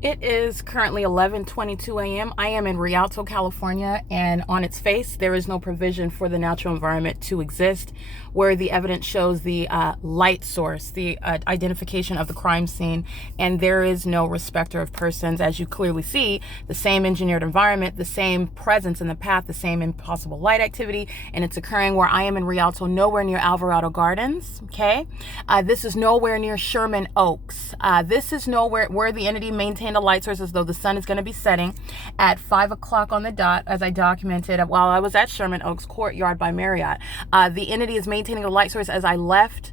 It is currently 11:22 a.m. I am in Rialto, California, and on its face, there is no provision for the natural environment to exist, where the evidence shows the light source, the identification of the crime scene, and there is no respecter of persons. As you clearly see, the same engineered environment, the same presence in the path, the same impossible light activity, and it's occurring where I am in Rialto, nowhere near Alvarado Gardens, okay? This is nowhere near Sherman Oaks. This is nowhere where the entity maintains a light source as though the sun is going to be setting at 5 o'clock on the dot, as I documented while I was at Sherman Oaks Courtyard by Marriott. The entity is maintaining a light source as I left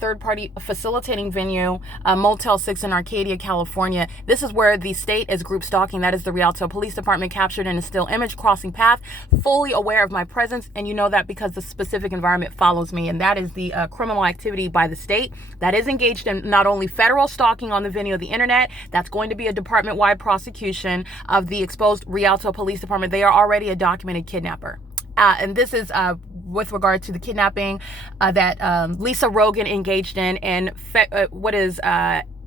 third-party facilitating venue, Motel 6 in Arcadia, California. This is where the state is group stalking. That is the Rialto Police Department captured in a still image, crossing path, fully aware of my presence, and you know that because the specific environment follows me, and that is the criminal activity by the state that is engaged in not only federal stalking on the venue of the internet. That's going to be a department-wide prosecution of the exposed Rialto Police Department. They are already a documented kidnapper. And this is with regard to the kidnapping that Lisa Rogan engaged in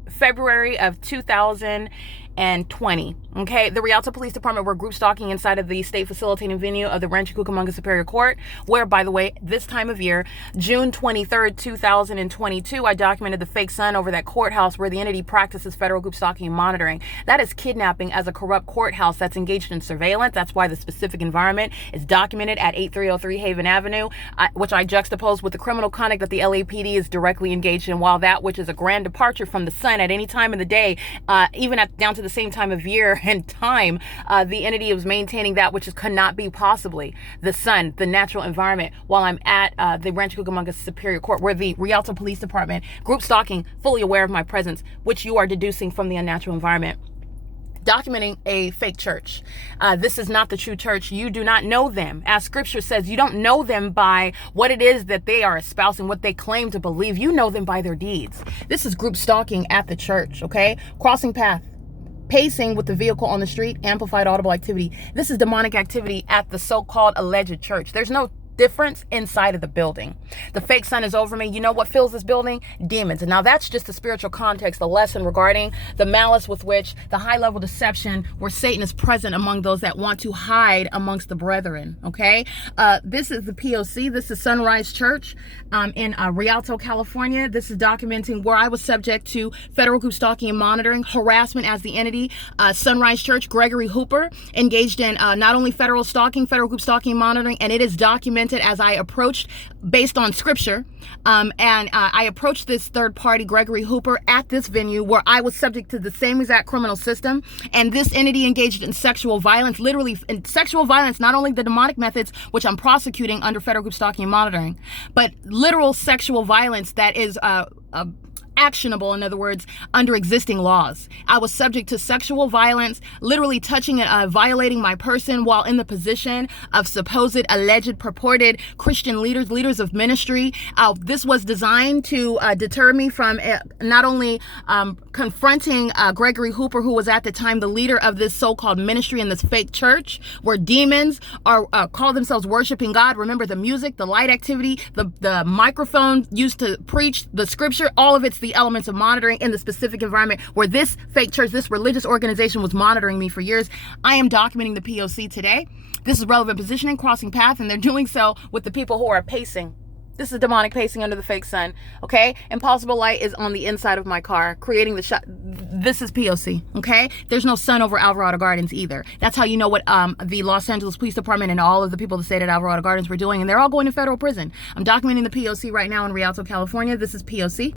February of 2020. Okay, the Rialto Police Department were group stalking inside of the state facilitating venue of the Rancho Cucamonga Superior Court, where, by the way, this time of year, June 23rd, 2022, I documented the fake sun over that courthouse where the entity practices federal group stalking and monitoring. That is kidnapping as a corrupt courthouse that's engaged in surveillance. That's why the specific environment is documented at 8303 Haven Avenue, which I juxtapose with the criminal conduct that the LAPD is directly engaged in, while that which is a grand departure from the sun at any time of the day, even down to the same time of year and time, the entity is maintaining that which cannot be possibly the sun, the natural environment, while I'm at the Rancho Cucamonga Superior Court, where the Rialto Police Department group stalking, fully aware of my presence, which you are deducing from the unnatural environment, documenting a fake church. This is not the true church. You do not know them. As scripture says, you don't know them by what it is that they are espousing, what they claim to believe. You know them by their deeds. This is group stalking at the church, okay? Crossing path, pacing with the vehicle on the street, amplified audible activity. This is demonic activity at the so-called alleged church. There's no difference inside of the building. The fake sun is over me. You know what fills this building? Demons. And now that's just the spiritual context, the lesson regarding the malice with which the high-level deception where Satan is present among those that want to hide amongst the brethren. Okay? This is the P.O.C. This is Sunrise Church in Rialto, California. This is documenting where I was subject to federal group stalking and monitoring, harassment as the entity. Sunrise Church, Gregory Hooper, engaged in not only federal stalking, federal group stalking and monitoring, and it is documented as I approached based on scripture. I approached this third party, Gregory Hooper, at this venue where I was subject to the same exact criminal system. And this entity engaged in sexual violence, literally in sexual violence, not only the demonic methods, which I'm prosecuting under federal group stalking and monitoring, but literal sexual violence that is actionable, in other words, under existing laws. I was subject to sexual violence, literally touching and violating my person while in the position of supposed, alleged, purported Christian leaders of ministry. This was designed to deter me from not only confronting Gregory Hooper, who was at the time the leader of this so-called ministry in this fake church, where demons are call themselves worshiping God. Remember, the music, the light activity, the microphone used to preach the scripture, all of it's the elements of monitoring in the specific environment where this fake church, this religious organization was monitoring me for years. I am documenting the P.O.C. today. This is relevant positioning, crossing path, and they're doing so with the people who are pacing. This is demonic pacing under the fake sun, okay? Impossible light is on the inside of my car, creating the shot. This is P.O.C., okay? There's no sun over Alvarado Gardens either. That's how you know what the Los Angeles Police Department and all of the people that stayed at Alvarado Gardens were doing, and they're all going to federal prison. I'm documenting the P.O.C. right now in Rialto, California. This is P.O.C.